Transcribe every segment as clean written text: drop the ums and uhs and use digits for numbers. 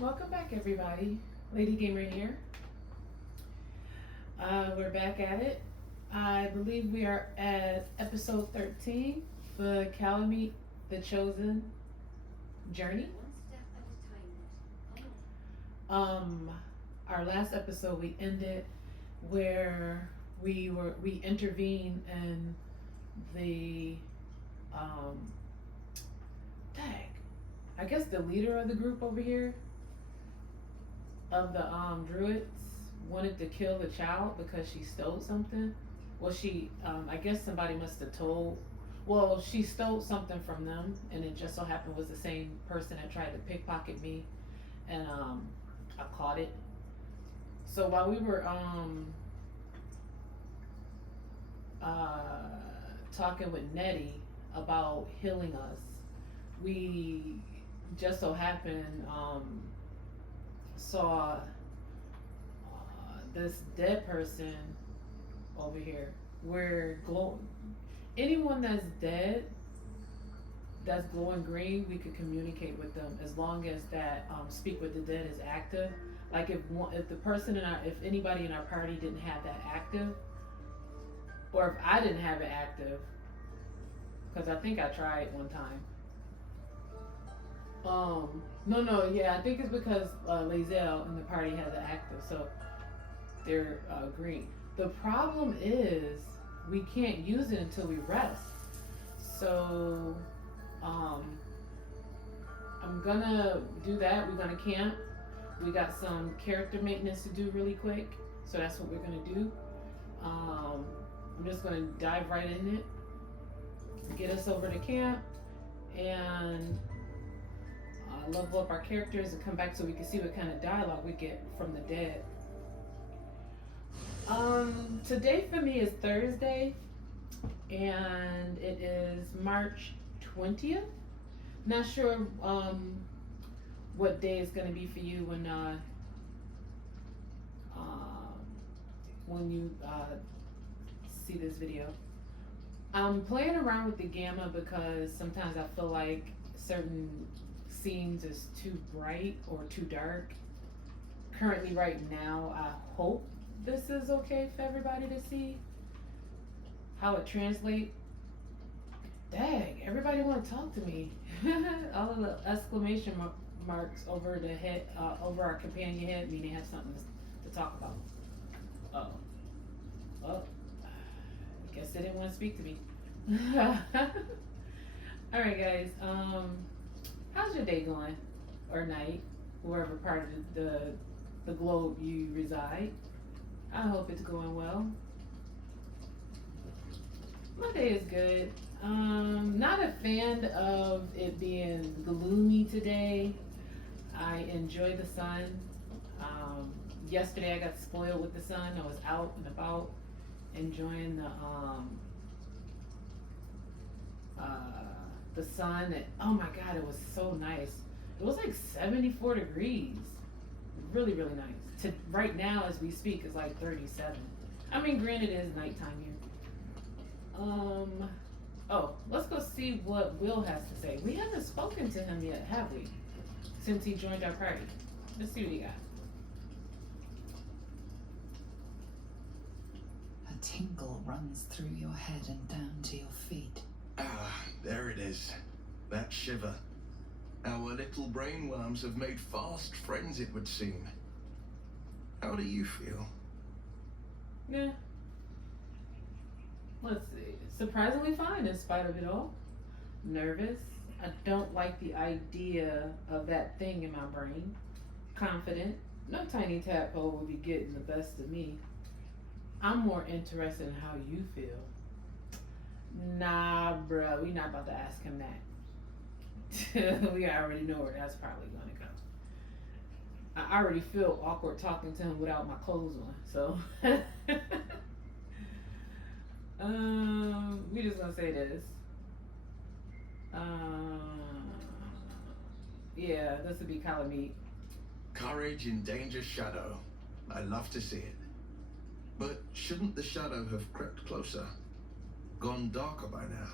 Welcome back, everybody. Lady Gamer here. We're back at it. I believe we are at episode 13 for Kalameet, the Chosen Journey. Um, our last episode we ended where we intervened in the um, tag. I guess the leader of the group over here of the druids wanted to kill the child because she stole something. Well, I guess somebody must have told. Well, she stole something from them, and it just so happened was the same person that tried to pickpocket me, and I caught it. So while we were uh, talking with Nettie about healing us, we just so happened saw this dead person over here. We're glow. Anyone that's dead, that's glowing green, we could communicate with them as long as that speak with the dead is active. Like if the person if anybody in our party didn't have that active, or if I didn't have it active, because I think I tried one time. No, yeah, I think it's because Lazelle in the party has it active, so they're green. The problem is we can't use it until we rest. So, I'm gonna do that. We're gonna camp. We got some character maintenance to do really quick, so that's what we're gonna do. I'm just gonna dive right in it, get us over to camp, and level up our characters and come back so we can see what kind of dialogue we get from the dead. Today for me is Thursday, and it is March 20th. Not sure what day is going to be for you when you see this video. I'm playing around with the gamma because sometimes I feel like certain scenes is too bright or too dark. Currently, right now, I hope this is okay for everybody to see how it translates. Dang, everybody want to talk to me. All of the exclamation marks over the head, over our companion head, mean they have something to talk about. Oh, I guess they didn't want to speak to me. All right, guys. How's your day going, or night, wherever part of the globe you reside? I hope it's going well. My day is good. Not a fan of it being gloomy today. I enjoy the sun. Yesterday I got spoiled with the sun. I was out and about enjoying the sun. Oh my god, it was so nice. It was like 74 degrees. Really, really nice. Right now as we speak it's like 37. I mean, granted it is nighttime here. Oh, let's go see what Will has to say. We haven't spoken to him yet, have we? Since he joined our party. Let's see what he got. A tingle runs through your head and down to your feet. Ah, there it is. That shiver. Our little brainworms have made fast friends, it would seem. How do you feel? Yeah. Let's see. Surprisingly fine in spite of it all. Nervous. I don't like the idea of that thing in my brain. Confident. No tiny tadpole will be getting the best of me. I'm more interested in how you feel. Nah, bruh, we not about to ask him that. We already know where that's probably gonna go. I already feel awkward talking to him without my clothes on, so we just gonna say this. Yeah, this would be Kalameet. Courage in danger shadow. I love to see it. But shouldn't the shadow have crept closer? Gone darker by now?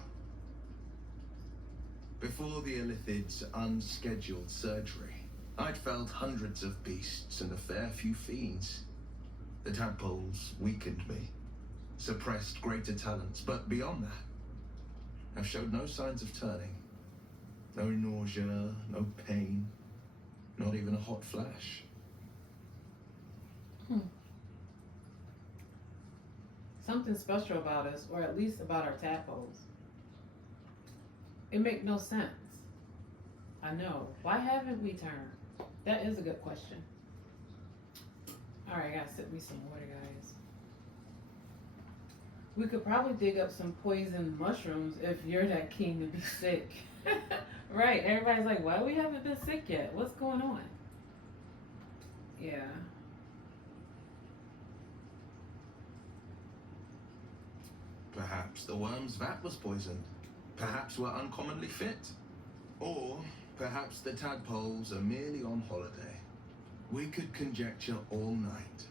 Before the Illithid's unscheduled surgery, I'd felled hundreds of beasts and a fair few fiends. The tadpoles weakened me, suppressed greater talents, but beyond that, I've showed no signs of turning. No nausea, no pain, not even a hot flash. Something special about us, or at least about our tadpoles. It makes no sense. I know. Why haven't we turned? That is a good question. Alright, I gotta sip me some water, guys. We could probably dig up some poison mushrooms if you're that keen to be sick. Right, everybody's like, why we haven't been sick yet? What's going on? Yeah. Perhaps the worm's vat was poisoned. Perhaps we're uncommonly fit. Or perhaps the tadpoles are merely on holiday. We could conjecture all night.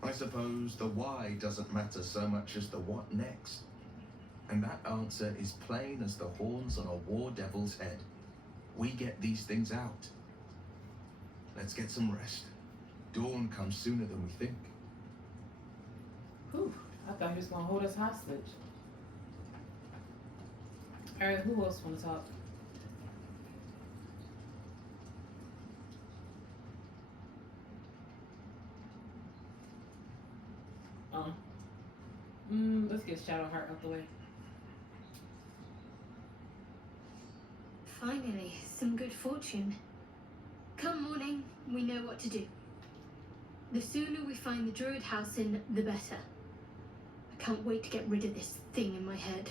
I suppose the why doesn't matter so much as the what next. And that answer is plain as the horns on a war devil's head. We get these things out. Let's get some rest. Dawn comes sooner than we think. Whew, I thought he was gonna hold us hostage. Alright, who else wanna talk? Let's get Shadowheart out the way. Finally, some good fortune. Come morning, we know what to do. The sooner we find the druid house in, the better. I can't wait to get rid of this thing in my head.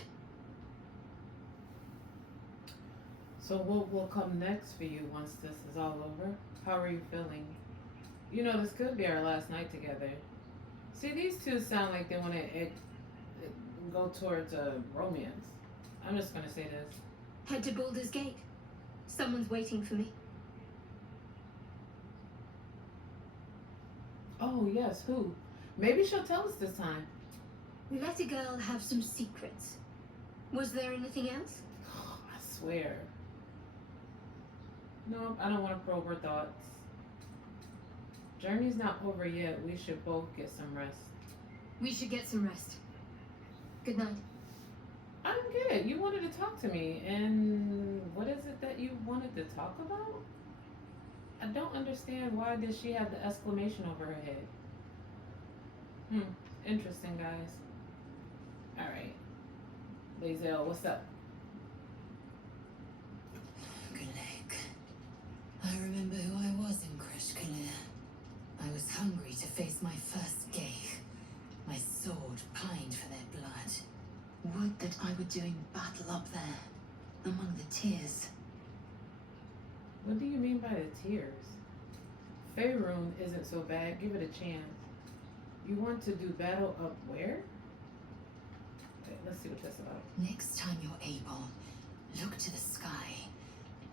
So what will come next for you once this is all over? How are you feeling? You know, this could be our last night together. See, these two sound like they want to go towards a romance. I'm just gonna say this. Head to Baldur's Gate. Someone's waiting for me. Oh yes, who? Maybe she'll tell us this time. Let a girl have some secrets. Was there anything else? I swear. No, I don't want to probe her thoughts. Journey's not over yet. We should both get some rest. We should get some rest. Good night. I'm good. You wanted to talk to me, and what is it that you wanted to talk about? I don't understand. Why did she have the exclamation over her head? Interesting, guys. Alright. Lazel, what's up? Galek. I remember who I was in Kresh Kalir. I was hungry to face my first Geich. My sword pined for their blood. Would that I were doing battle up there, among the tears. What do you mean by the tears? Faerun isn't so bad. Give it a chance. You want to do battle up where? Okay, let's see what that's about. Next time you're able, look to the sky.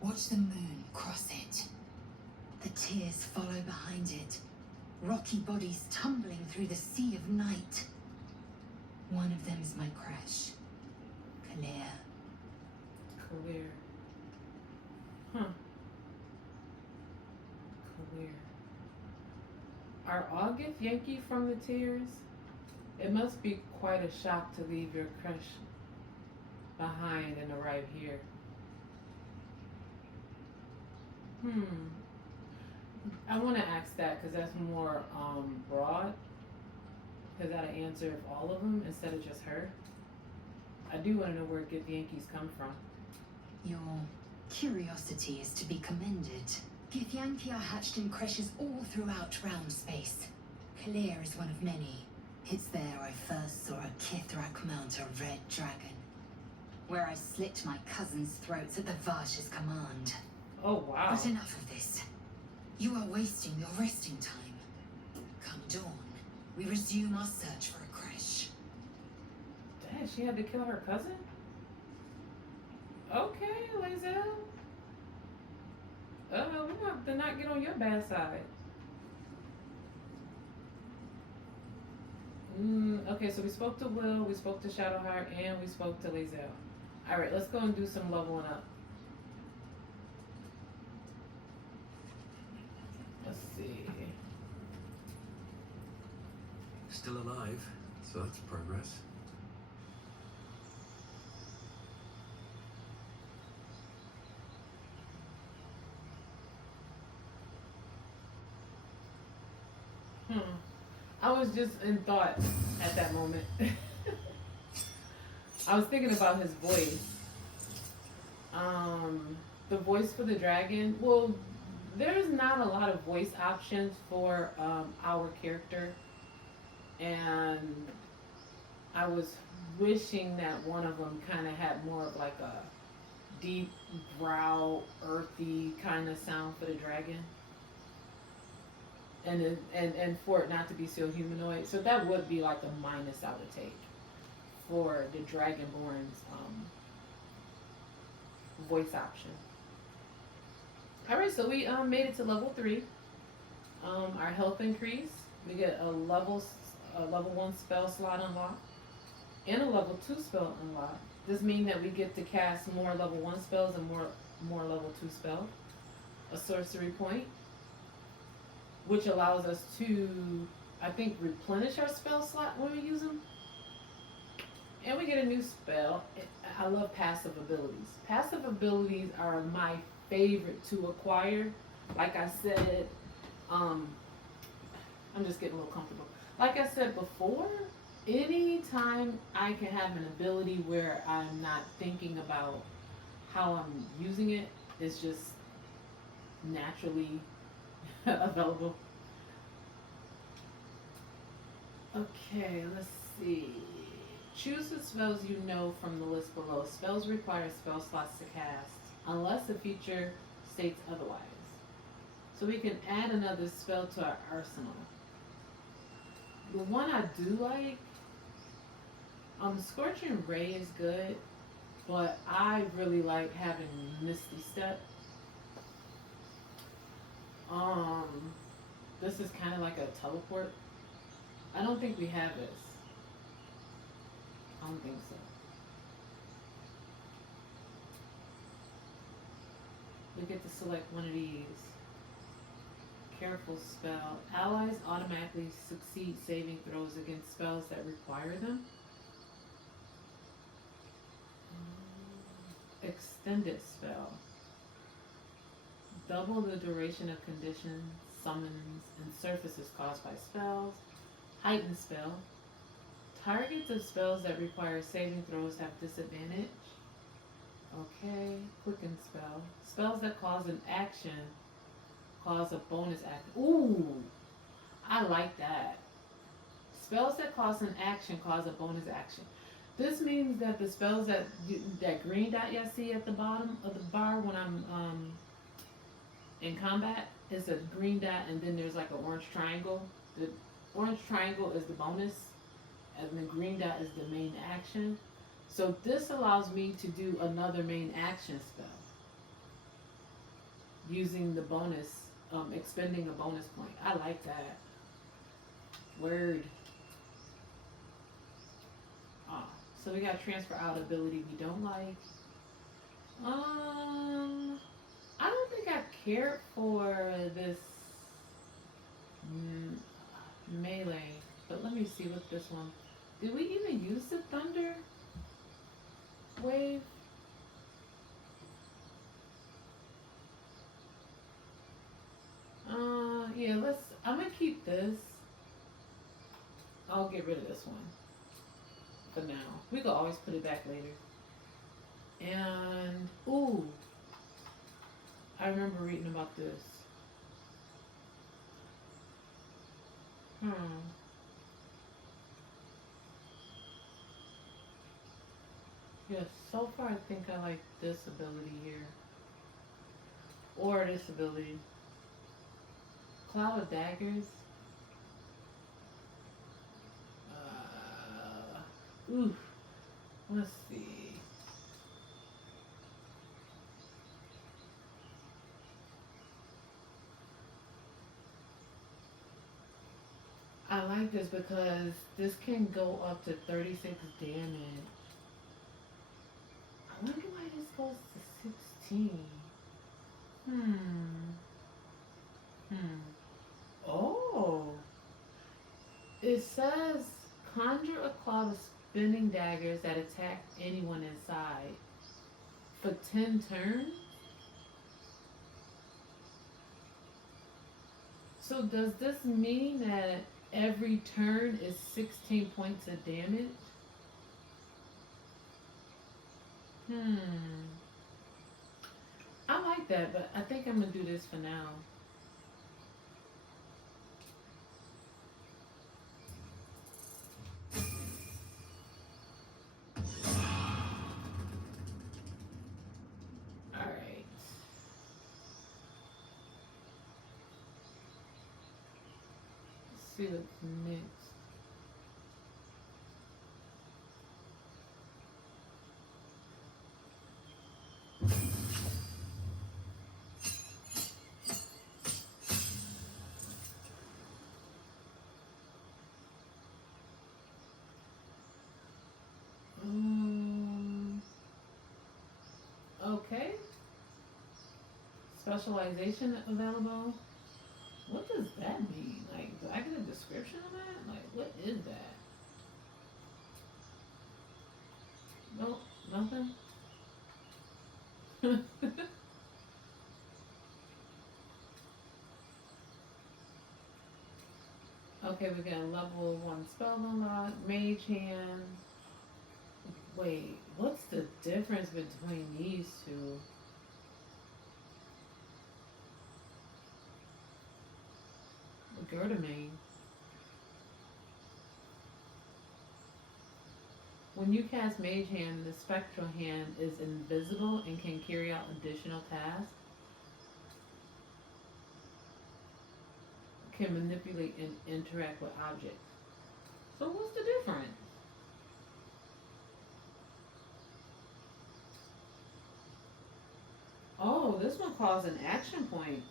Watch the moon cross it. The tears follow behind it. Rocky bodies tumbling through the sea of night. One of them is my crash. Kalir. Career. Huh. Career. Are August Yankee from the tears? It must be quite a shock to leave your crush behind and arrive here. I want to ask that because that's more broad. Because that'll answer if all of them instead of just her. I do want to know where Get Yankees come from. Your curiosity is to be commended. Githyanki are hatched in creches all throughout realm space. Kalir is one of many. It's there I first saw a Kithrak mount a red dragon. Where I slit my cousin's throats at the Vash's command. Oh, wow. But enough of this. You are wasting your resting time. Come dawn, we resume our search for a creche. Dad, she had to kill her cousin? Okay, Lazel. We have to not get on your bad side. Okay, so we spoke to Will, we spoke to Shadowheart, and we spoke to Lazel. Alright, let's go and do some leveling up. Let's see. Still alive, so that's progress. I was just in thought at that moment. I was thinking about his voice. The voice for the dragon. Well, there's not a lot of voice options for our character, and I was wishing that one of them kind of had more of like a deep growl, earthy kind of sound for the dragon, and for it not to be so humanoid. So that would be like a minus I would take for the Dragonborn's voice option. All right, so we made it to level 3. Our health increase. We get a level 1 spell slot unlocked and a level 2 spell unlocked. This means that we get to cast more level 1 spells and more level 2 spells. A sorcery point, which allows us to, I think, replenish our spell slot when we use them. And we get a new spell. I love passive abilities. Passive abilities are my favorite to acquire. Like I said, I'm just getting a little comfortable. Like I said before, anytime I can have an ability where I'm not thinking about how I'm using it, it's just naturally available. Okay, let's see. Choose the spells you know from the list below. Spells require spell slots to cast, unless a feature states otherwise. So we can add another spell to our arsenal. The one I do like, Scorching Ray is good, but I really like having Misty Step. This is kind of like a teleport. I don't think we have this. I don't think so. We get to select one of these. Careful spell. Allies automatically succeed saving throws against spells that require them. Extended spell. Double the duration of conditions, summons, and surfaces caused by spells. Heightened spell. Targets of spells that require saving throws have disadvantage. Okay. Quicken spell. Spells that cause an action cause a bonus action. Ooh! I like that. Spells that cause an action cause a bonus action. This means that the spells that green dot you see at the bottom of the bar when I'm in combat is a green dot, and then there's like an orange triangle. The orange triangle is the bonus, and the green dot is the main action. So this allows me to do another main action spell using the bonus, expending a bonus point. I like that. Word. So we got transfer out ability we don't like. I don't think I cared for this melee, but let me see what this one. Did we even use the thunder wave? Yeah, I'm gonna keep this. I'll get rid of this one for now. We can always put it back later. And, ooh, I remember reading about this. Yeah, so far I think I like this ability here. Or this ability. Cloud of Daggers. Ooh, let's see. I like this because this can go up to 36 damage. I wonder why this goes to 16. says conjure a cloud of spinning daggers that attack anyone inside for 10 turns. So does this mean that every turn is 16 points of damage? I like that, but I think I'm gonna do this for now. Alright. Let's see what's next. Okay. Specialization available. What does that mean? Like, do I get a description of that? Like, what is that? Nope, nothing. Okay, we got a level 1 spell unlock, mage hand. Wait, what's the difference between these two? Gurtamane. When you cast Mage Hand, the Spectral Hand is invisible and can carry out additional tasks. Can manipulate and interact with objects. So what's the difference? Oh, this one calls an action point.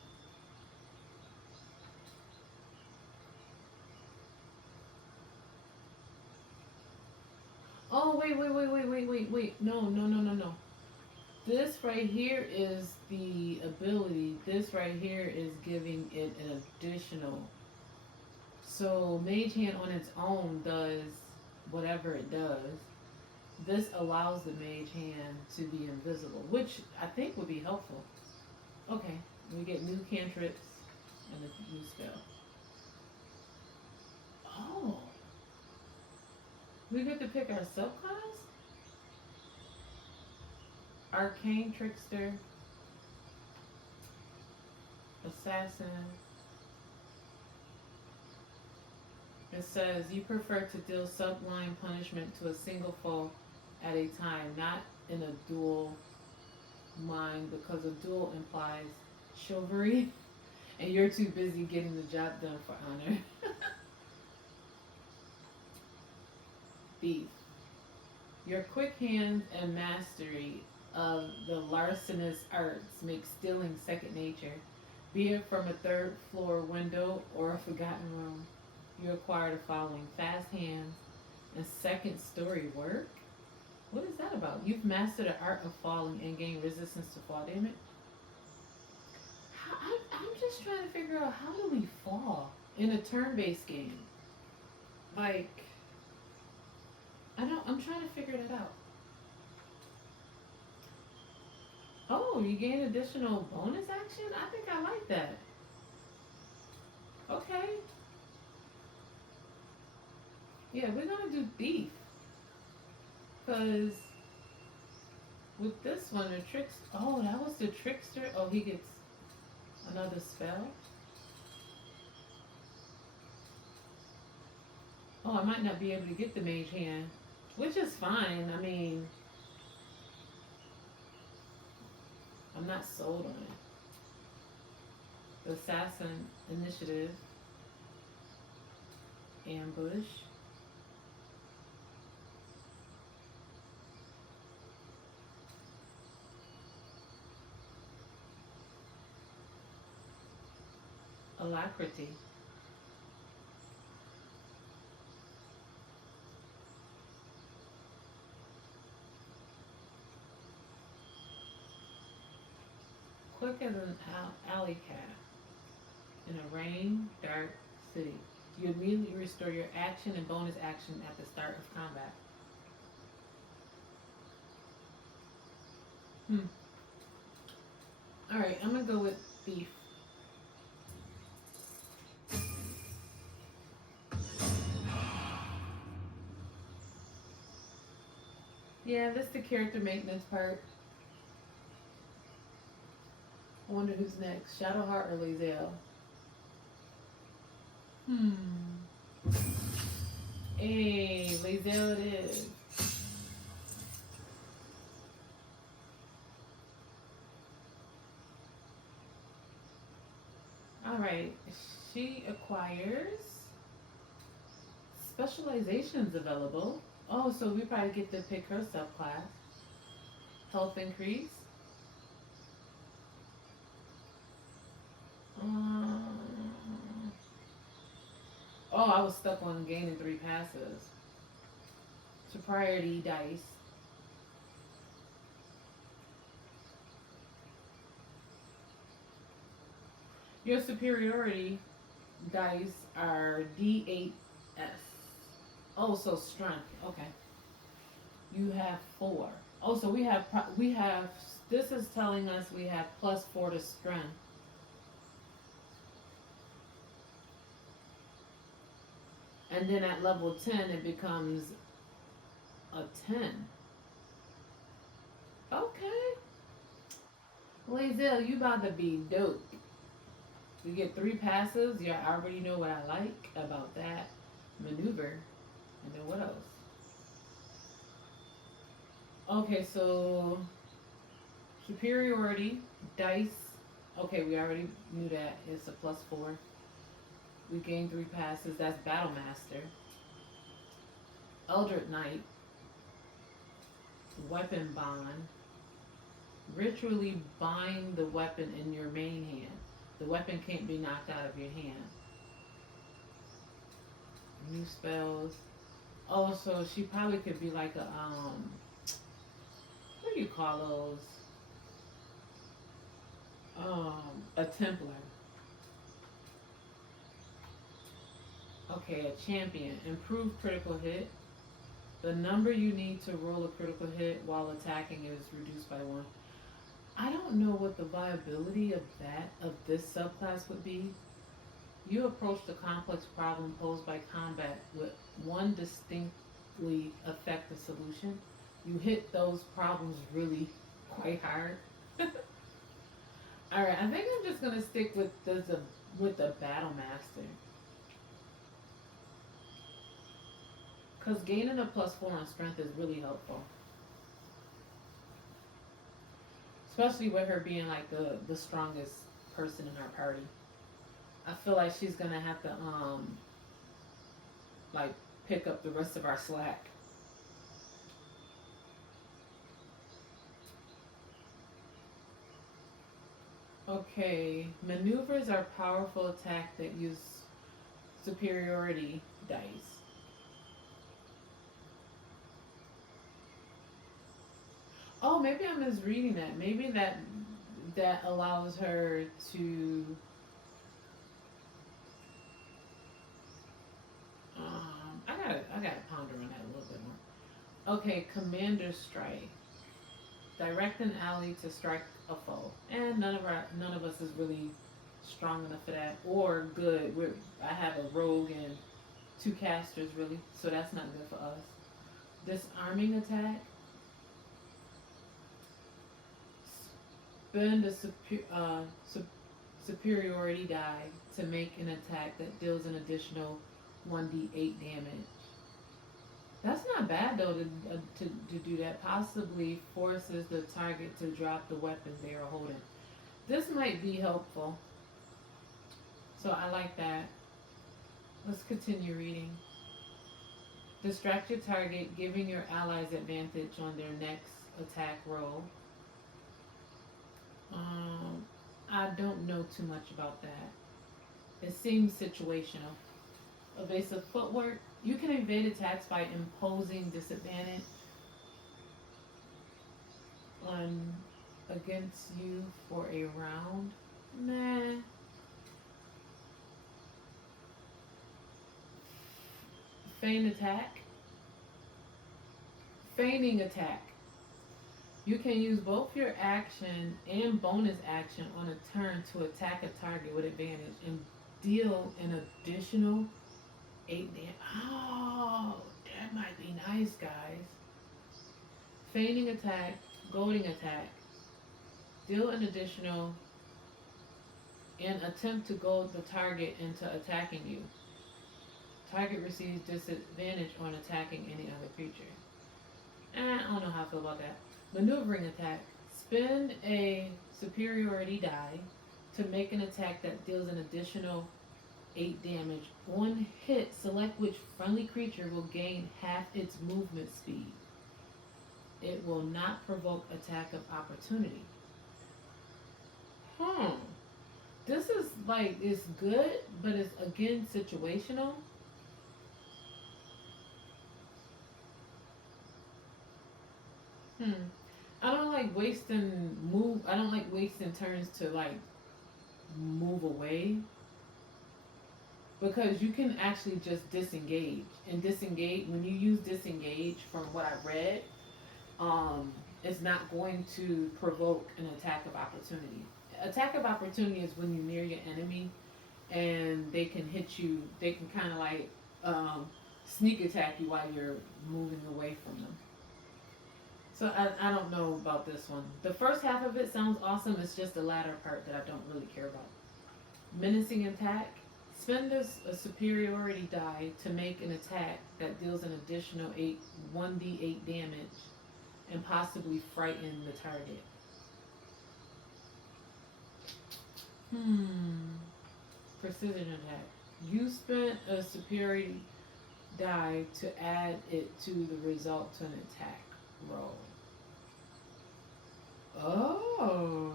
Oh, wait. No. This right here is the ability. This right here is giving it an additional. So Mage Hand on its own does whatever it does. This allows the Mage Hand to be invisible, which I think would be helpful. Okay, we get new cantrips and a new spell. Oh. We get to pick our subclass? Arcane Trickster, Assassin. It says you prefer to deal sublime punishment to a single foe at a time, not in a dual line, because a duel implies chivalry and you're too busy getting the job done for honor. Thief. Your quick hands and mastery of the larcenous arts make stealing second nature. Be it from a third floor window or a forgotten room, you acquire the following: fast hands and second story work. What is that about? You've mastered the art of falling and gain resistance to fall damage. I'm just trying to figure out, how do we fall in a turn-based game? Like, I'm trying to figure that out. Oh, you gain additional bonus action? I think I like that. Okay. Yeah, we're gonna do thief. Because with this one, the tricks. Oh, that was the trickster. Oh, he gets another spell. Oh, I might not be able to get the mage hand, which is fine. I mean, I'm not sold on it. The assassin initiative. Ambush. Alacrity. Quick as an alley cat in a rain dark city. You immediately restore your action and bonus action at the start of combat. Alright, I'm gonna go with Thief. Yeah, that's the character maintenance part. I wonder who's next, Shadowheart or Lae'zel? Hey, Lae'zel it is. Alright, she acquires specializations available. Oh, so we probably get to pick her subclass. Health increase. Um, oh, I was stuck on gaining 3 passes. Superiority dice. Your superiority dice are D8S. Oh, so strength. Okay. You have 4. Oh, so we have. This is telling us we have +4 to strength. And then at level 10, it becomes a 10. Okay. Lae'zel, you about to be dope. We get 3 passes. You already know what I like about that maneuver. And then what else? Okay, so superiority dice. Okay, we already knew that. It's a +4. We gain 3 passes. That's Battle Master. Eldritch Knight. Weapon Bond. Ritually bind the weapon in your main hand. The weapon can't be knocked out of your hand. New spells. Oh, so she probably could be like a what do you call those? A Templar. Okay, a champion. Improved critical hit. The number you need to roll a critical hit while attacking is reduced by 1. I don't know what the viability of this subclass would be. You approach the complex problem posed by combat with one distinctly effective solution. You hit those problems really quite hard. Alright, I think I'm just gonna stick with the Battle Master. Because gaining a +4 on strength is really helpful. Especially with her being like the strongest person in our party. I feel like she's gonna have to like pick up the rest of our slack. Okay, maneuvers are powerful attack that use superiority dice. Oh, maybe I'm misreading that. Maybe that allows her to I gotta ponder on that a little bit more. Okay, Commander Strike. Direct an ally to strike a foe. And none of us is really strong enough for that. Or good. I have a rogue and 2 casters really, so that's not good for us. Disarming attack. Spend a superiority die to make an attack that deals an additional 1d8 damage. That's not bad though to do that. Possibly forces the target to drop the weapon they are holding. This might be helpful. So I like that. Let's continue reading. Distract your target, giving your allies advantage on their next attack roll. I don't know too much about that. It seems situational. Evasive footwork. You can evade attacks by imposing disadvantage on against you for a round. Nah. Feign attack. Feigning attack. You can use both your action and bonus action on a turn to attack a target with advantage and deal an additional 8 damage. Oh, that might be nice, guys. Feigning attack, goading attack. Deal an additional and attempt to goad the target into attacking you. Target receives disadvantage on attacking any other creature. I don't know how I feel about that. Maneuvering attack. Spend a superiority die to make an attack that deals an additional 8 damage. On hit, select which friendly creature will gain half its movement speed. It will not provoke attack of opportunity. This is like, it's good, but it's again situational. I don't like wasting turns to like move away, because you can actually just disengage, and disengage, when you use disengage, from what I read, it's not going to provoke an attack of opportunity. Attack of opportunity is when you're near your enemy and they can hit you, they can kind of like sneak attack you while you're moving away from them. So I don't know about this one. The first half of it sounds awesome. It's just the latter part that I don't really care about. Menacing attack. Spend a superiority die to make an attack that deals an additional 1d8 damage and possibly frighten the target. Precision attack. You spent a superiority die to add it to the result to an attack roll. Oh.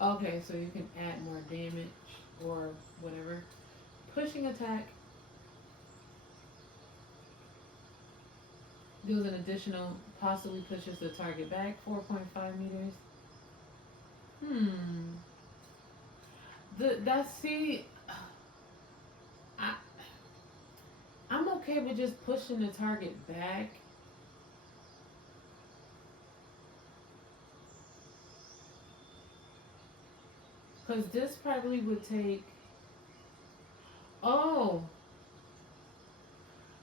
Okay, so you can add more damage or whatever. Pushing attack deals an additional, possibly pushes the target back 4.5 meters. I'm okay with just pushing the target back. Because this probably would take... Oh!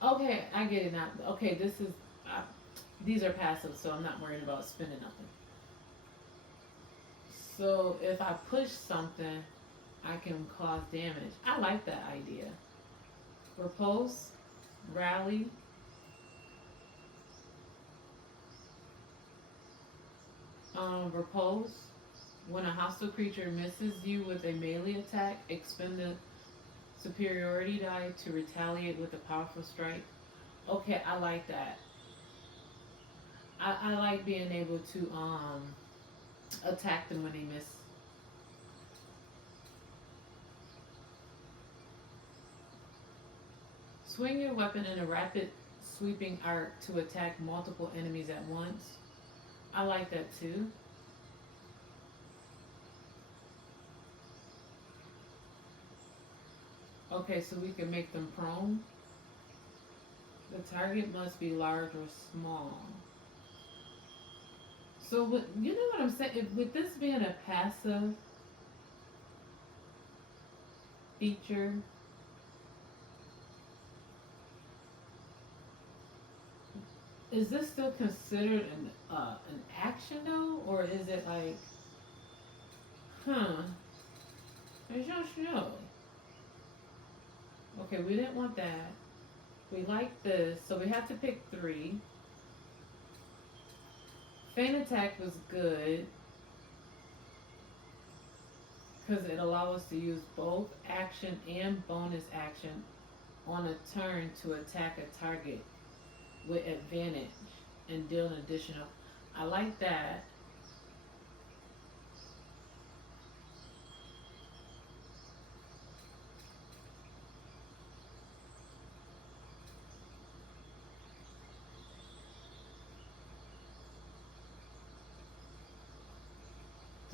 Okay, I get it now. Okay, this is... these are passive, so I'm not worried about spending nothing. So if I push something, I can cause damage. I like that idea. Repulse, rally. Repulse. When a hostile creature misses you with a melee attack, expend the superiority die to retaliate with a powerful strike. Okay, I like that. I like being able to attack them when they miss. Swing your weapon in a rapid sweeping arc to attack multiple enemies at once. I like that too. Okay, so we can make them prone. The target must be large or small. So, you know what I'm saying? With this being a passive feature, is this still considered an action though, or is it like, I don't know. Okay, we didn't want that. We like this, so we have to pick 3. Feign attack was good because it allows us to use both action and bonus action on a turn to attack a target with advantage and deal an additional. I like that.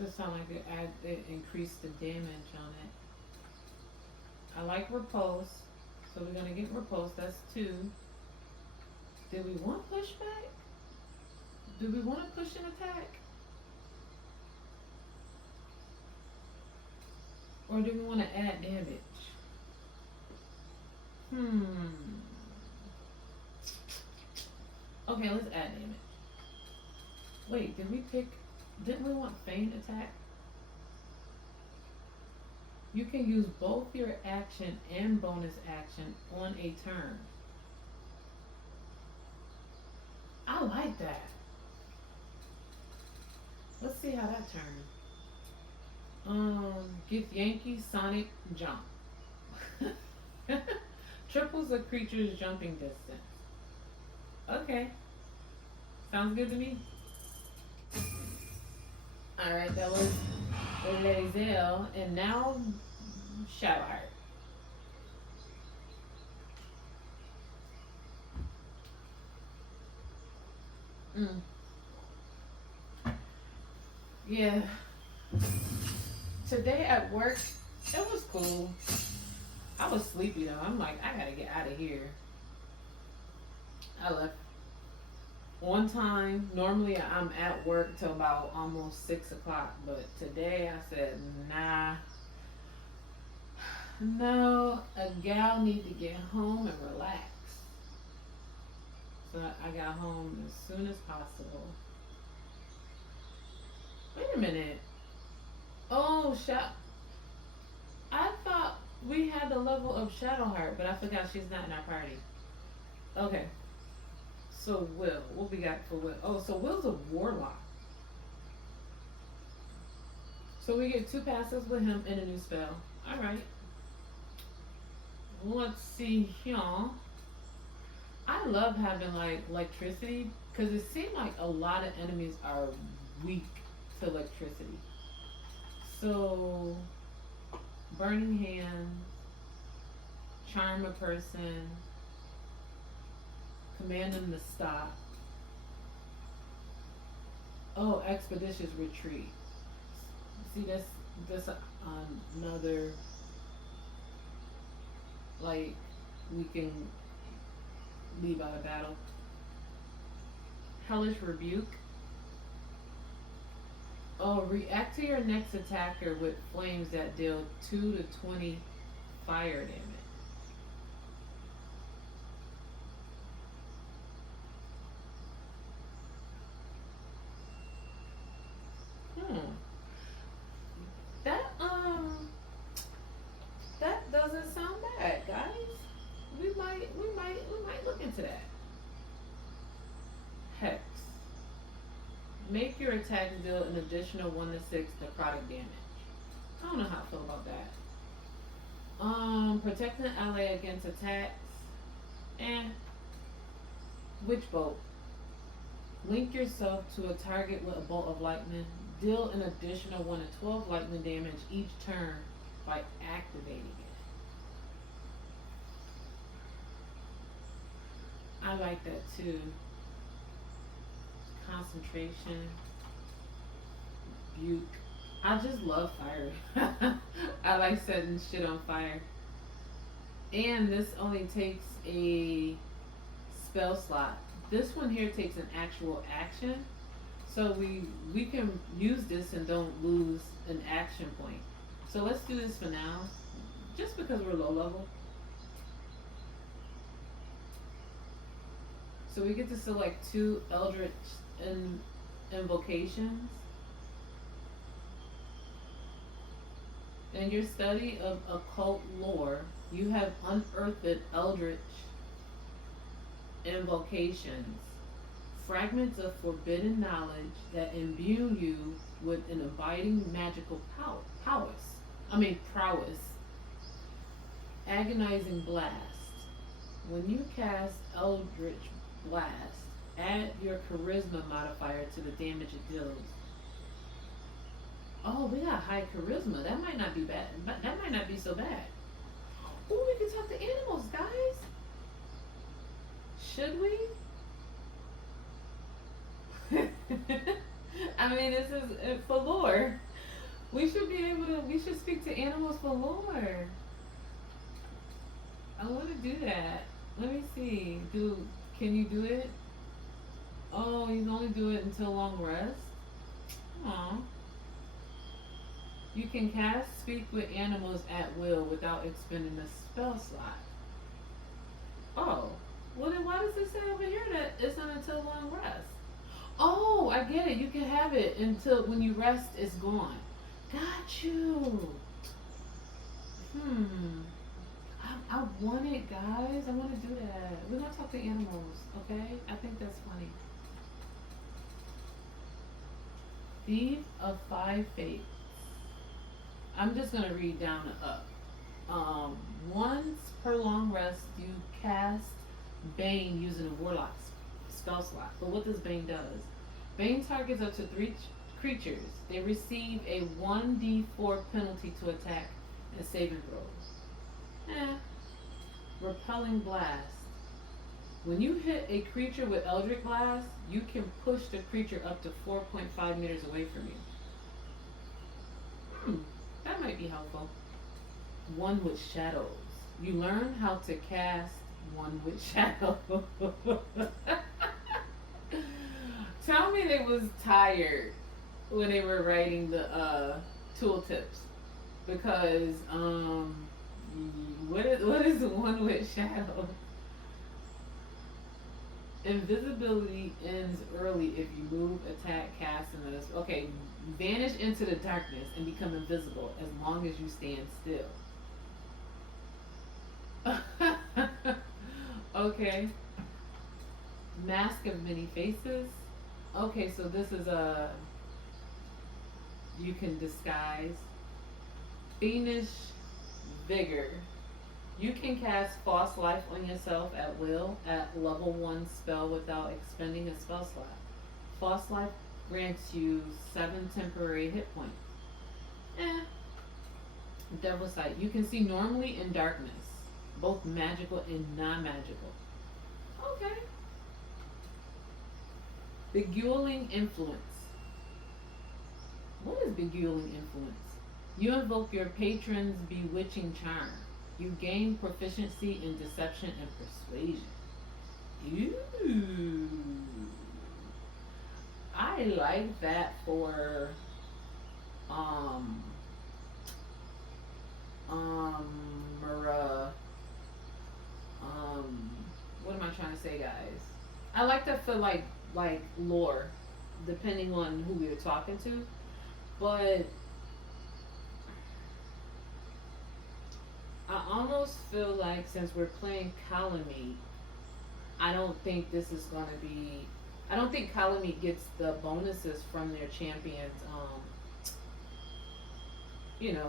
Just sound like it increased the damage on it. I like repulse, so we're gonna get repulse. That's 2. Did we want pushback? Do we want to push an attack? Or do we want to add damage? Okay, let's add damage. Wait, didn't we want feign attack? You can use both your action and bonus action on a turn. I like that. Let's see how that turns. Give Yankee Sonic jump. Triples a creature's jumping distance. Okay. Sounds good to me. Alright, that was Lazel, and now Shadowheart. Yeah. Today at work, it was cool. I was sleepy though. I'm like, I gotta get out of here. I left on time. Normally I'm at work till about almost 6 o'clock, but today I said, nah. No, a gal need to get home and relax. So I got home as soon as possible. Wait a minute. Oh, I thought we had the level of Shadowheart, but I forgot she's not in our party. Okay. So Will, what we got for Will? Oh, so Will's a warlock. So we get 2 passes with him and a new spell. Alright. Let's see here. I love having like electricity because it seems like a lot of enemies are weak to electricity. So burning hand, charm a person, command them to stop. Oh, expeditious retreat. See, that's another, like, we can leave out of battle. Hellish rebuke. Oh, react to your next attacker with flames that deal 2 to 20 fire damage. That doesn't sound bad, guys. We might look into that. Hex. Make your attacks deal an additional 1 to 6 necrotic damage. I don't know how I feel about that. Protect an ally against attacks. And Witch Bolt. Link yourself to a target with a bolt of lightning. Deal an additional 1 to 12 lightning damage each turn by activating it. I like that too. Concentration. Buke. I just love fire. I like setting shit on fire. And this only takes a spell slot. This one here takes an actual action. So we can use this and don't lose an action point. So let's do this for now. Just because we're low level. So we get to select 2 Eldritch invocations. In your study of occult lore, you have unearthed Eldritch invocations, fragments of forbidden knowledge that imbue you with an abiding magical prowess. Agonizing blast. When you cast Eldritch Blast, add your charisma modifier to the damage it deals. Oh, we got high charisma. That might not be bad, but that might not be so bad. Oh, we can talk to animals, guys. Should we? I mean, this is for lore. We should be able to. We should speak to animals for lore. I want to do that. Let me see. Can you do it? Oh, you can only do it until long rest. Aw. You can cast speak with animals at will without expending a spell slot. Oh, well then why does it say over here that it's not until long rest? Oh, I get it. You can have it until when you rest, it's gone. Got you. I want it, guys. I want to do that. We're gonna talk to animals, okay? I think that's funny. Thief of Five Fates. I'm just gonna read down and up. Once per long rest, you cast Bane using a Warlock's spell slot. But what this Bane does? Bane targets up to 3 creatures. They receive a 1d4 penalty to attack and saving throws. Repelling Blast. When you hit a creature with Eldritch Blast, you can push the creature up to 4.5 meters away from you. That might be helpful. One with Shadows. You learn how to cast One with Shadows. Tell me they was tired when they were writing the tooltips, because what is One with Shadow? Invisibility ends early if you move, attack, cast, and this. Okay, vanish into the darkness and become invisible as long as you stand still. Okay. Mask of Many Faces. Okay, so this is you can disguise. Fiendish Vigor. You can cast False Life on yourself at will at level 1 spell without expending a spell slot. False Life grants you 7 temporary hit points. Devil's Sight. You can see normally in darkness, both magical and non-magical. Okay. Beguiling Influence. What is Beguiling Influence? You invoke your patron's bewitching charm. You gain proficiency in deception and persuasion. Ooh. I like that for what am I trying to say, guys? I like that for like lore, depending on who we're talking to. But I almost feel like since we're playing Kalameet, I don't think this is gonna be. I don't think Kalameet gets the bonuses from their champions.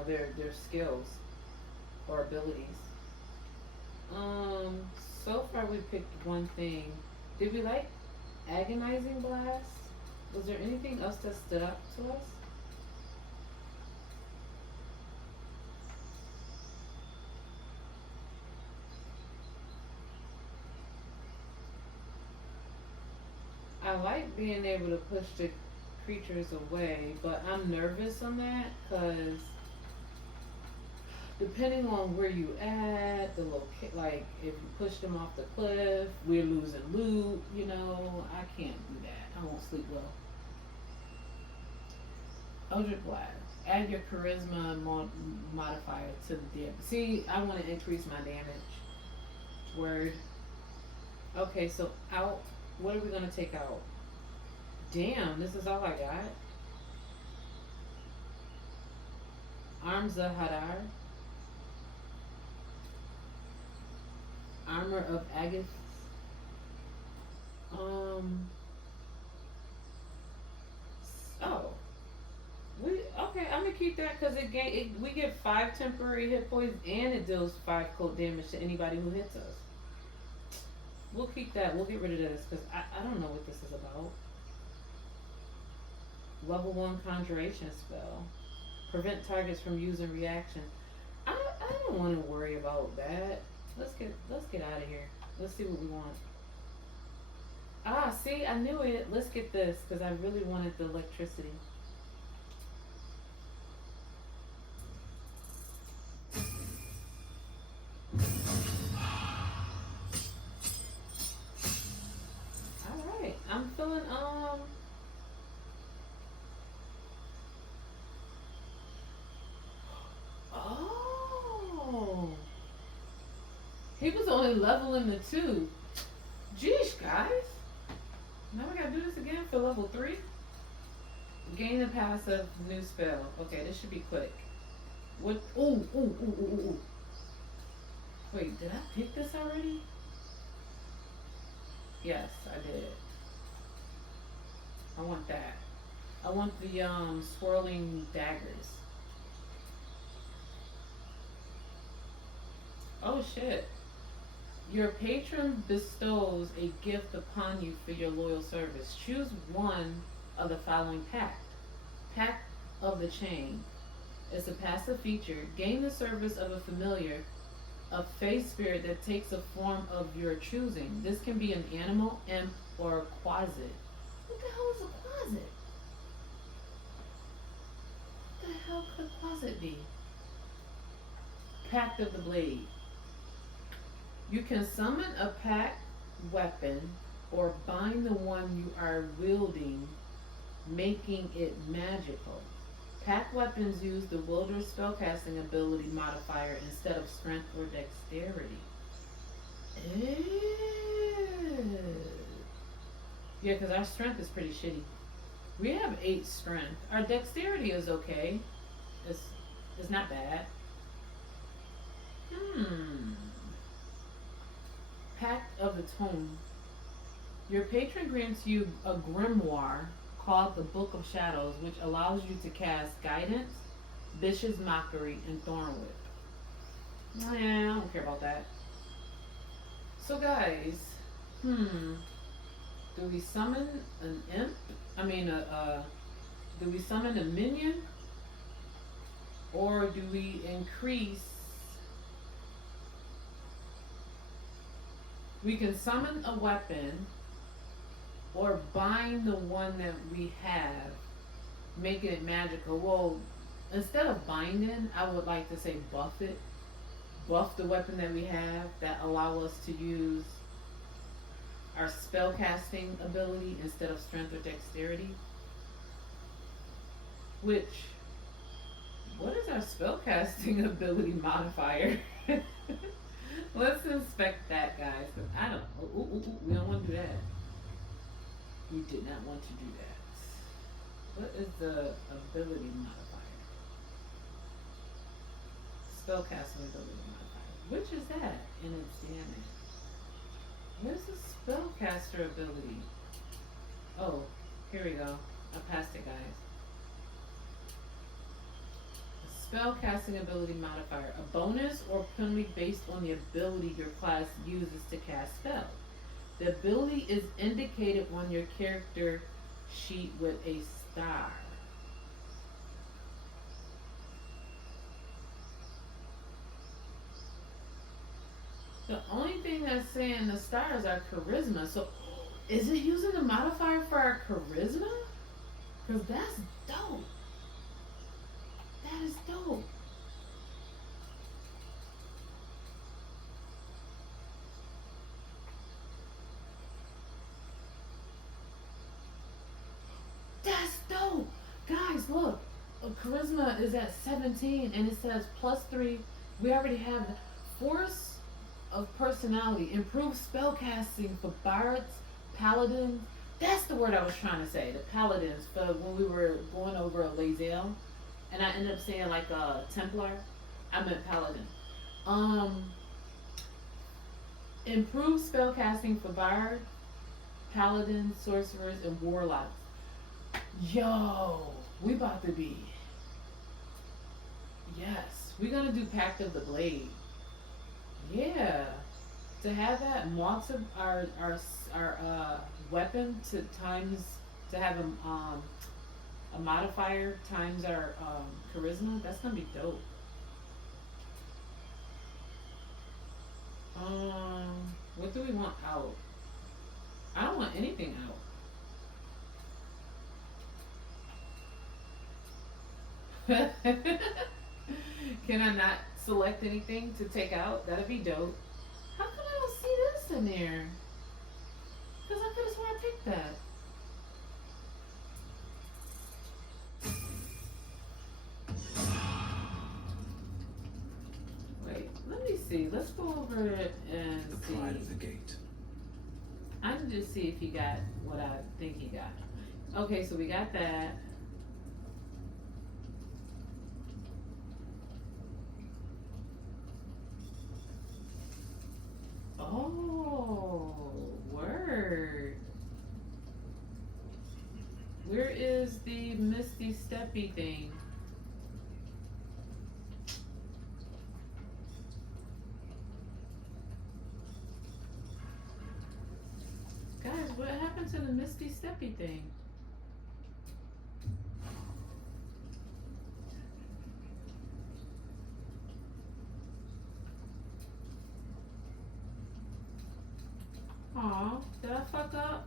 Their skills or abilities. So far we picked one thing. Did we like Agonizing Blast? Was there anything else that stood out to us? I like being able to push the creatures away, but I'm nervous on that because depending on where you at, like if you push them off the cliff, we're losing loot. I can't do that. I won't sleep well. Eldritch Blast. Add your charisma modifier to the damage. See, I want to increase my damage. Word. Okay, so out. What are we gonna take out? Damn, this is all I got. Arms of Hadar. Armor of Agath. I'm gonna keep that because we get 5 temporary hit points and it deals 5 cold damage to anybody who hits us. We'll keep that. We'll get rid of this because I don't know what this is about. Level 1 Conjuration spell. Prevent targets from using reaction. I don't want to worry about that. Let's get out of here. Let's see what we want. See, I knew it. Let's get this because I really wanted the electricity. He was only leveling the 2. Jeez, guys. Now we gotta do this again for level 3? Gain a passive new spell. Okay, this should be quick. What? Ooh, ooh, ooh, ooh, ooh, ooh. Wait, did I pick this already? Yes, I did. I want that. I want the swirling daggers. Oh shit. Your patron bestows a gift upon you for your loyal service. Choose one of the following pact. Pact of the Chain. It's a passive feature. Gain the service of a familiar, a fae spirit that takes a form of your choosing. This can be an animal, imp, or a quasit. What the hell is a quasit? What the hell could quasit be? Pact of the Blade. You can summon a pact weapon or bind the one you are wielding, making it magical. Pact weapons use the wielder spellcasting ability modifier instead of strength or dexterity. Ew. Yeah, because our strength is pretty shitty. We have 8 strength. Our dexterity is okay. It's not bad. Pact of the Tome. Your patron grants you a grimoire called the Book of Shadows, which allows you to cast Guidance, Vicious Mockery, and Thornwhip. I don't care about that. So guys, do we summon an imp? Do we summon a minion? Or do we increase? We can summon a weapon or bind the one that we have, making it magical. Well, instead of binding, I would like to say buff it. Buff the weapon that we have that allow us to use our spell casting ability instead of strength or dexterity. Which, what is our spell casting ability modifier? Let's inspect that, guys. I don't know. We don't want to do that. We did not want to do that. What is the ability modifier? Spellcasting ability modifier. Which is that in its damage? Where's the spellcaster ability? Oh, here we go. I passed it, guys. Spellcasting ability modifier. A bonus or penalty based on the ability your class uses to cast spells. The ability is indicated on your character sheet with a star. The only thing that's saying the stars are charisma. So, is it using the modifier for our charisma? Because that's dope. That is dope. That's dope. Guys, look. Charisma is at 17 and it says +3. We already have force of personality. Improved spellcasting for bards, paladins. That's the word I was trying to say. The paladins, for when we were going over a Lae'zel. And I ended up saying like a Templar. I meant paladin. Improved spellcasting for bard, paladins, sorcerers, and warlocks. Yo, we about to be. Yes, we're gonna do Pact of the Blade. Yeah, to have that our weapon to have a modifier times our charisma. That's gonna be dope. What do we want out? I don't want anything out. Can I not select anything to take out? That'd be dope. How come I don't see this in there? Because I could have sworn I picked that. Wait, let me see. Let's go over it and The see. pride of the gate. I can just see if he got what I think he got. Okay, so we got that. Oh, word. Where is the Misty Steppy thing? Guys, what happened to the Misty Steppy thing? Aw, did I fuck up?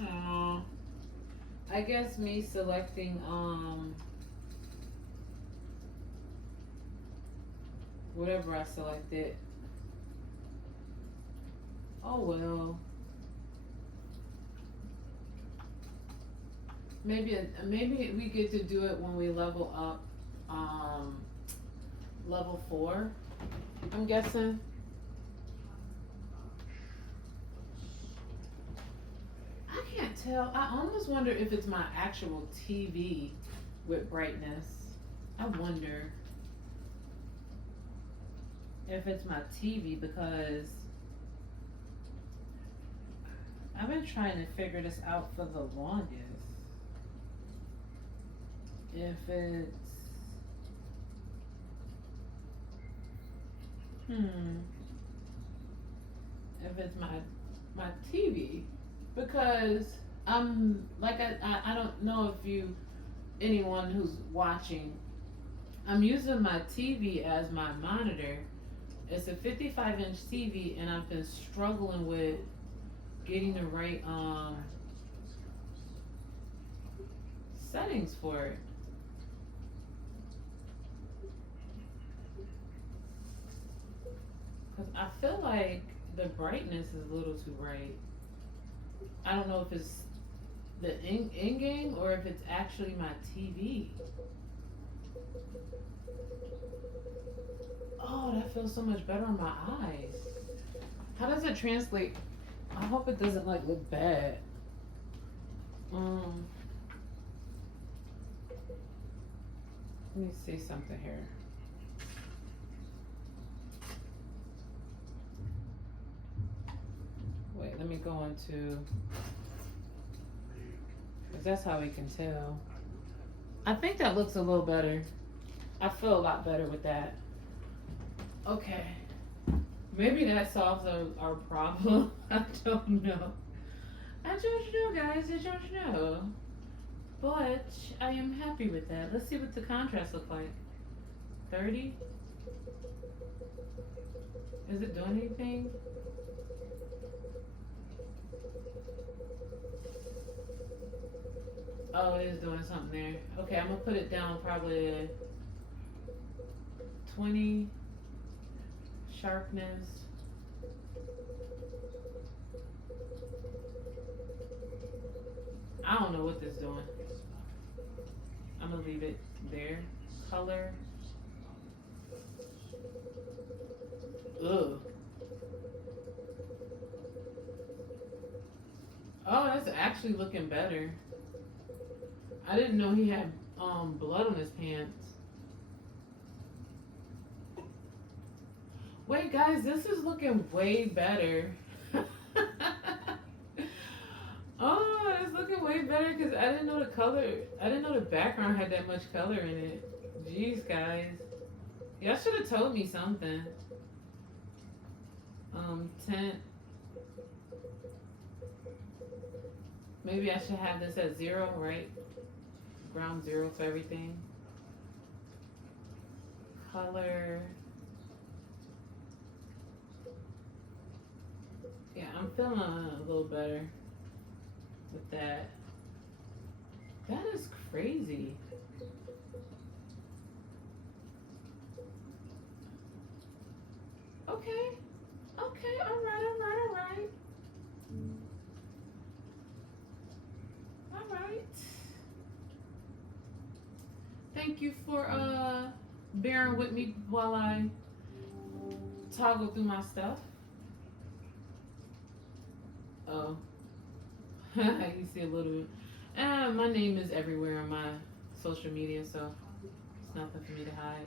Aw. I guess me selecting, whatever I selected. Oh well. Maybe we get to do it when we level up, level 4, I'm guessing. I can't tell. I almost wonder if it's my actual TV with brightness. I wonder if it's my TV because I've been trying to figure this out for the longest. If it's if it's my TV, because I'm like I don't know if anyone who's watching, I'm using my TV as my monitor. It's a 55-inch TV, and I've been struggling with getting the right settings for it. Cause I feel like the brightness is a little too bright. I don't know if it's the in game or if it's actually my TV. Oh, that feels so much better on my eyes. How does it translate? I hope it doesn't like look bad. Let me see something here. Wait, let me go into, because that's how we can tell. I think that looks a little better. I feel a lot better with that. Okay. Maybe that solves our problem. I don't know. I don't know, guys. I don't know. But I am happy with that. Let's see what the contrast look like. 30? Is it doing anything? Oh, it is doing something there. Okay, I'm gonna put it down probably 20 sharpness. I don't know what this is doing. I'm gonna leave it there. Color. Ugh. Oh, that's actually looking better. I didn't know he had blood on his pants. Wait, guys, this is looking way better. Oh, it's looking way better because I didn't know the color. I didn't know the background had that much color in it. Jeez, guys. Y'all should have told me something. Tint. Maybe I should have this at 0, right? Ground 0 for everything. Color. Yeah, I'm feeling a little better with that. That is crazy. Okay. Okay, alright. Alright. thank you for bearing with me while I toggle through my stuff. Oh, you see a little bit. My name is everywhere on my social media, so it's nothing for me to hide.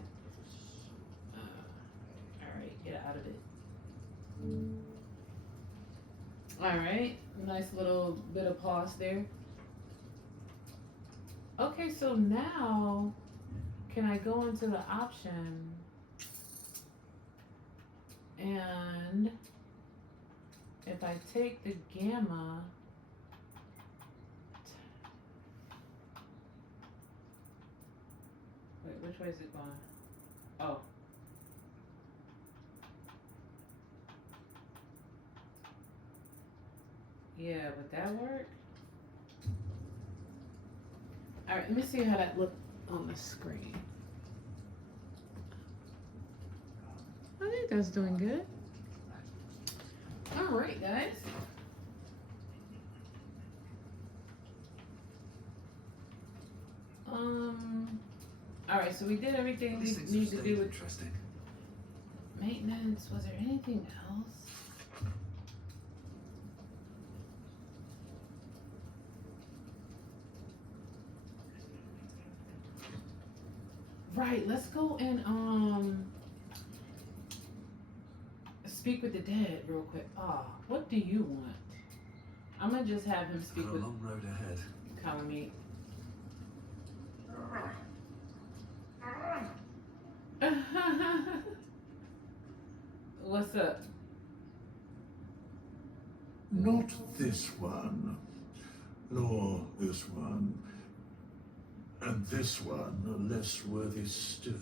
Alright, get out of it. Alright, nice little bit of pause there. Okay, so now can I go into the option and if I take the gamma, wait, which way is it going? Oh. Yeah, would that work? Alright, let me see how that looked on the screen. I think that's doing good. Alright, guys. Alright, so we did everything we need to do with interesting. maintenance. Was there anything else? Right, let's go and speak with the dead real quick. What do you want? I'm gonna just have him speak Got a with long road ahead. Kalameet. What's up? Not this one, nor this one, and this one are less worthy still.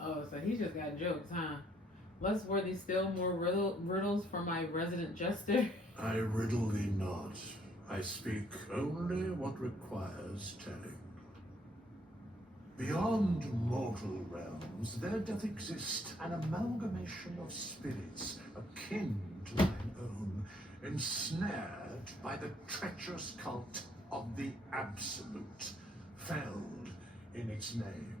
Oh, so he just got jokes, huh? Less worthy still, more riddles for my resident jester. I riddle thee not. I speak only what requires telling. Beyond mortal realms, there doth exist an amalgamation of spirits akin to thine own, ensnared by the treacherous cult of the Absolute, felled in its name.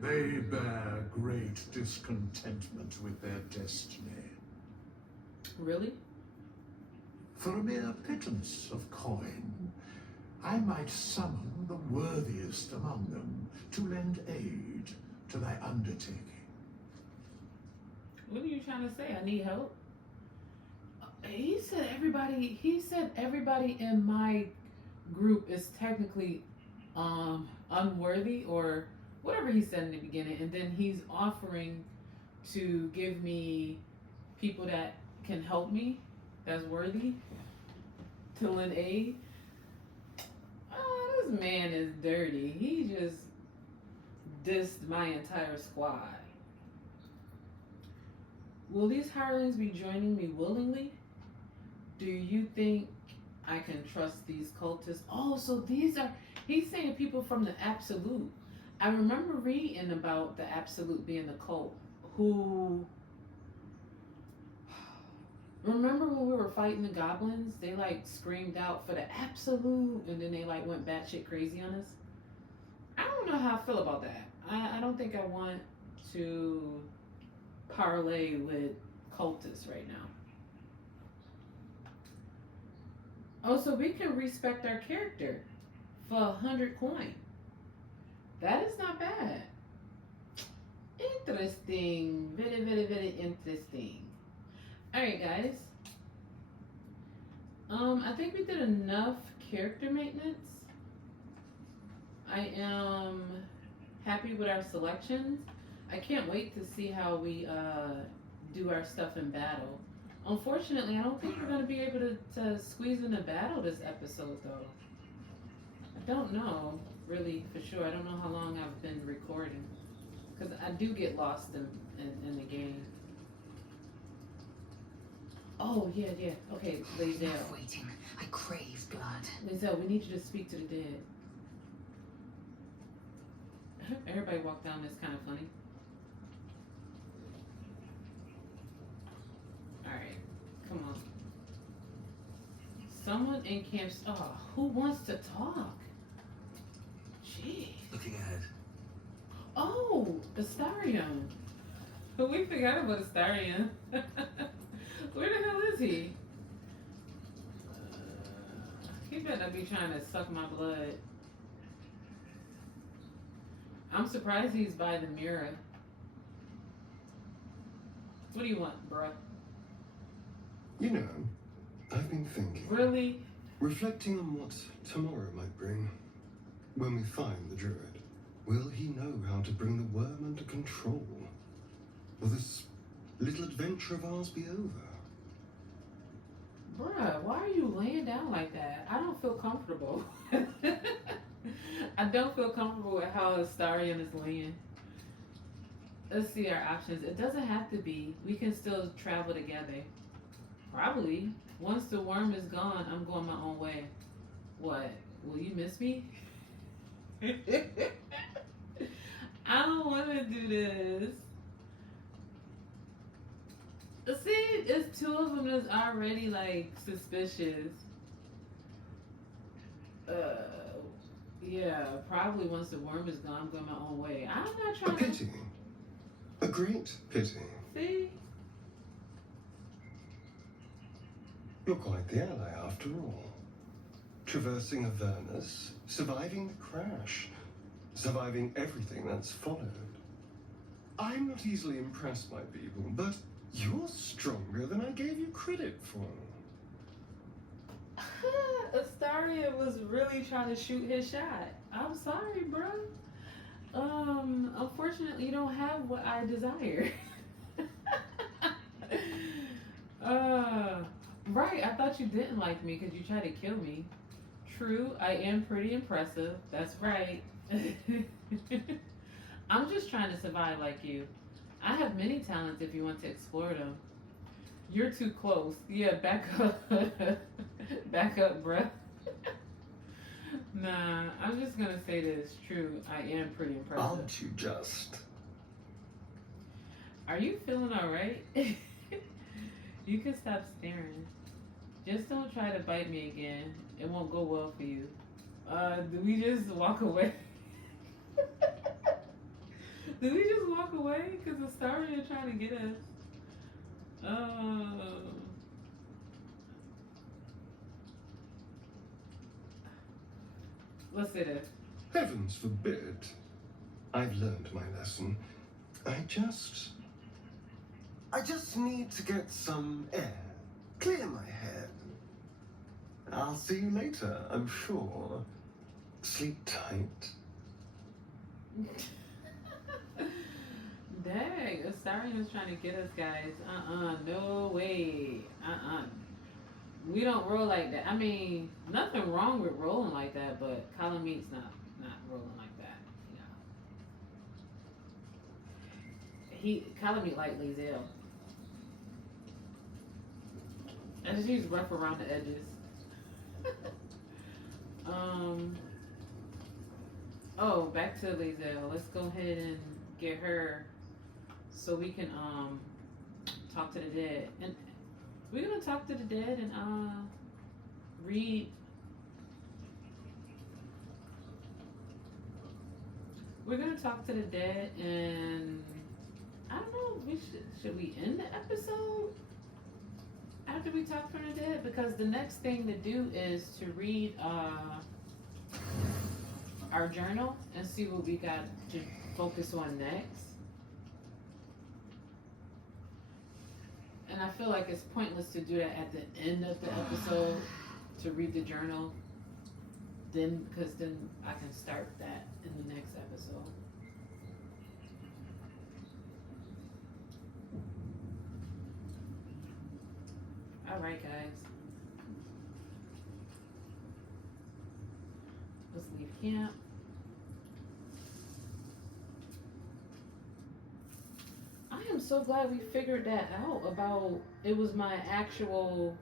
They bear great discontentment with their destiny. Really? For a mere pittance of coin, I might summon the worthiest among them to lend aid to thy undertaking. What are you trying to say? I need help? He said everybody in my group is technically unworthy or whatever he said in the beginning, and then he's offering to give me people that can help me, that's worthy, to lend aid. Oh, this man is dirty. He just dissed my entire squad. Will these hirelings be joining me willingly? Do you think I can trust these cultists? Oh, so these are, he's saying people from the Absolute. I remember reading about the Absolute being the cult who, remember when we were fighting the goblins? They like screamed out for the Absolute and then they like went batshit crazy on us. I don't know how I feel about that. I don't think I want to parlay with cultists right now. Oh, so we can respect our character for 100 coin. That is not bad. Interesting. Very, very, very interesting. Alright, guys. I think we did enough character maintenance. I am happy with our selections. I can't wait to see how we do our stuff in battle. Unfortunately, I don't think we're going to be able to squeeze in a battle this episode, though. I don't know, really, for sure. I don't know how long I've been recording. Because I do get lost in the game. Oh, yeah. Okay, Lazel. Enough waiting. I crave blood. Lazel, we need you to speak to the dead. Everybody walk down this kind of funny. Alright, come on. Someone in camp. Oh, who wants to talk? Jeez. Looking ahead. Oh, Astarion. We forgot about Astarion. Where the hell is he? He better not be trying to suck my blood. I'm surprised he's by the mirror. What do you want, bruh? You know, I've been thinking. Really? Reflecting on what tomorrow might bring. When we find the druid, will he know how to bring the worm under control? Will this little adventure of ours be over? Bruh, why are you laying down like that? I don't feel comfortable. I don't feel comfortable with how Astarion is laying. Let's see our options. It doesn't have to be. We can still travel together. Probably. Once the worm is gone, I'm going my own way. What? Will you miss me? I don't want to do this. See, it's two of them that's already like suspicious. Yeah, probably once the worm is gone, I'm going my own way. I'm not A trying to. pity. A great pity. See? You're quite the ally after all. Traversing Avernus, surviving the crash, surviving everything that's followed. I'm not easily impressed by people, but you're stronger than I gave you credit for. Astarion was really trying to shoot his shot. I'm sorry, bro. Unfortunately, you don't have what I desire. Right, I thought you didn't like me because you tried to kill me. True, I am pretty impressive. That's right. I'm just trying to survive like you. I have many talents if you want to explore them. You're too close. Yeah, back up. Back up, bruh. Nah, I'm just gonna say this. True, I am pretty impressive. Aren't you just? Are you feeling alright? You can stop staring. Just don't try to bite me again. It won't go well for you. Do we just walk away? Do we just walk away? Because the Astarion are trying to get us. Let's say that. Heavens forbid. I've learned my lesson. I just need to get some air. Clear my head. I'll see you later, I'm sure. Sleep tight. Dang, Astarion is trying to get us, guys. No way. We don't roll like that. I mean, nothing wrong with rolling like that, but Kalameet's not rolling like that. You know. Kalameet like Lae'zel. And she's rough around the edges. Oh, back to Lae'zel. Let's go ahead and get her so we can talk to the dead. And we're gonna talk to the dead and read. We're gonna talk to the dead and I don't know. Should we end the episode after we talk from the dead? Because the next thing to do is to read our journal and see what we got to focus on next. And I feel like it's pointless to do that at the end of the episode to read the journal. Because then I can start that in the next episode. Alright, guys. Let's leave camp. I am so glad we figured that out about it was my actual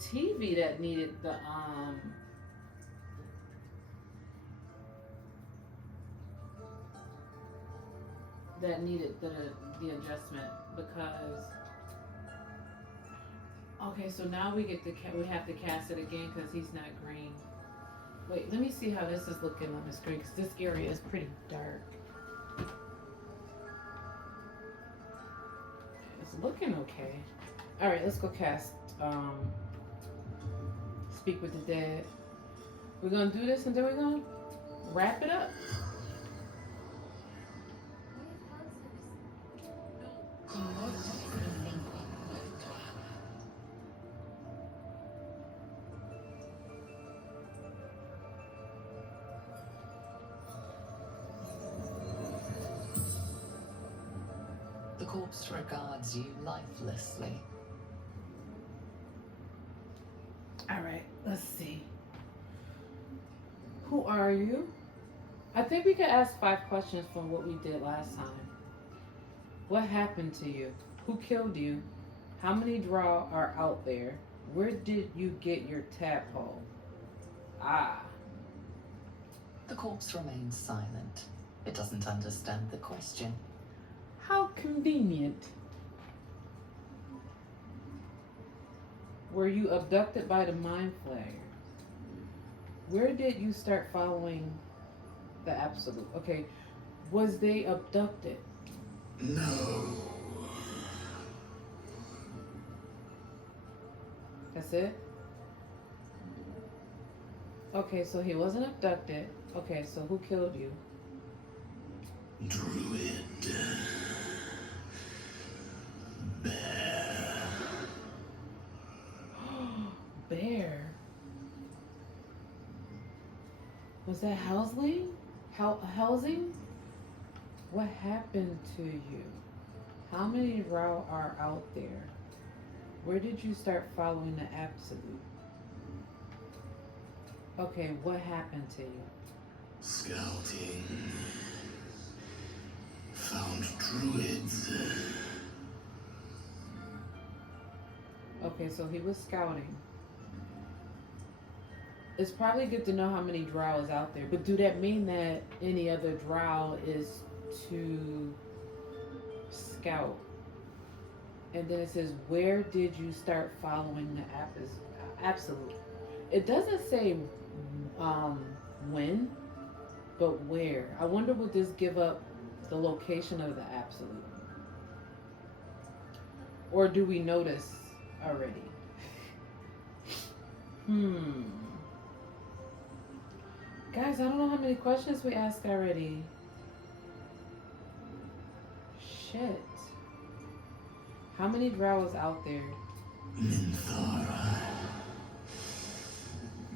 TV that needed the the adjustment because Okay, so now we get we have to cast it again because he's not green. Wait, let me see how this is looking on the screen because this area is pretty dark. It's looking okay. All right, let's go cast. Speak with the Dead. We're gonna do this and then we're gonna wrap it up. The corpse regards you lifelessly. All right, let's see. Who are you? I think we could ask 5 questions from what we did last time. What happened to you? Who killed you? How many draw are out there? Where did you get your tadpole? Ah. The corpse remains silent. It doesn't understand the question. How convenient. Were you abducted by the Mind Flayer? Where did you start following the Absolute? Okay, was they abducted? No. That's it? Okay, so he wasn't abducted. Okay, so who killed you? Druid. Bear. Bear. Was that Helsing? Helsing? What happened to you? How many Rao are out there? Where did you start following the Absolute? Okay, what happened to you? Scouting. Found druids. Okay, so he was scouting. It's probably good to know how many drow is out there, but do that mean that any other drow is to scout? And then it says, where did you start following the Absolute? It doesn't say when, but where. I wonder would this give up the location of the Absolute? Or do we notice already? Guys, I don't know how many questions we asked already. Shit. How many drow is out there? Minthara.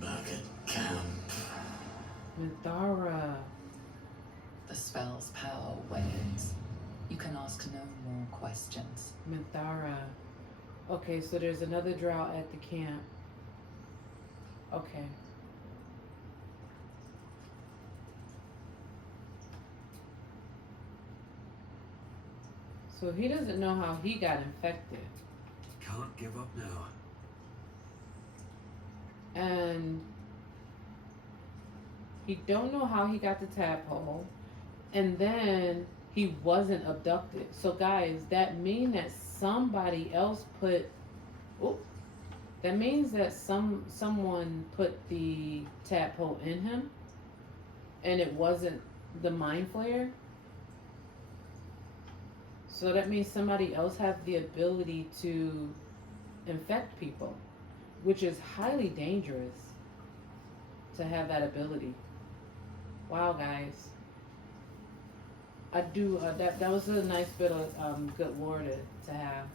Back at camp. Minthara. The spell's power wanes. You can ask no more questions. Minthara. Okay, so there's another drow at the camp. Okay. So he doesn't know how he got infected. Can't give up now. And he don't know how he got the tadpole. And then he wasn't abducted. So guys, that means that somebody else put that means that someone put the tadpole in him and it wasn't the Mind Flayer. So that means somebody else has the ability to infect people, which is highly dangerous to have that ability. Wow, guys. I do, that was a nice bit of good lore to have.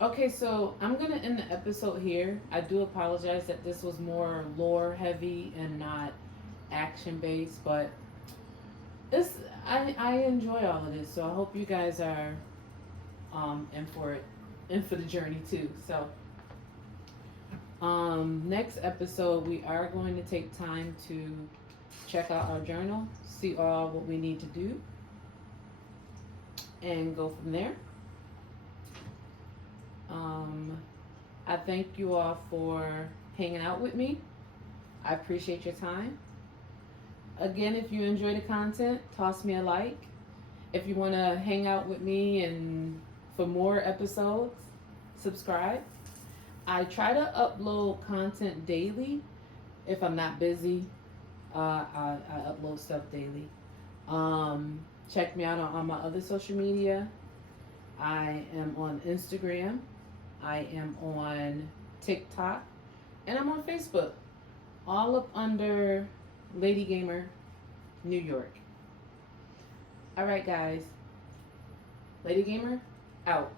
Okay, so I'm going to end the episode here. I do apologize that this was more lore heavy and not action based, but I enjoy all of this, so I hope you guys are in for the journey too. So next episode we are going to take time to check out our journal, see all what we need to do, and go from there. I thank you all for hanging out with me. I appreciate your time. Again, if you enjoy the content, toss me a like. If you want to hang out with me and for more episodes, subscribe. I try to upload content daily. If I'm not busy, I upload stuff daily. Check me out on all my other social media. I am on Instagram. I am on TikTok. And I'm on Facebook. All up under Lady Gamer New York. Alright, guys. Lady Gamer, out.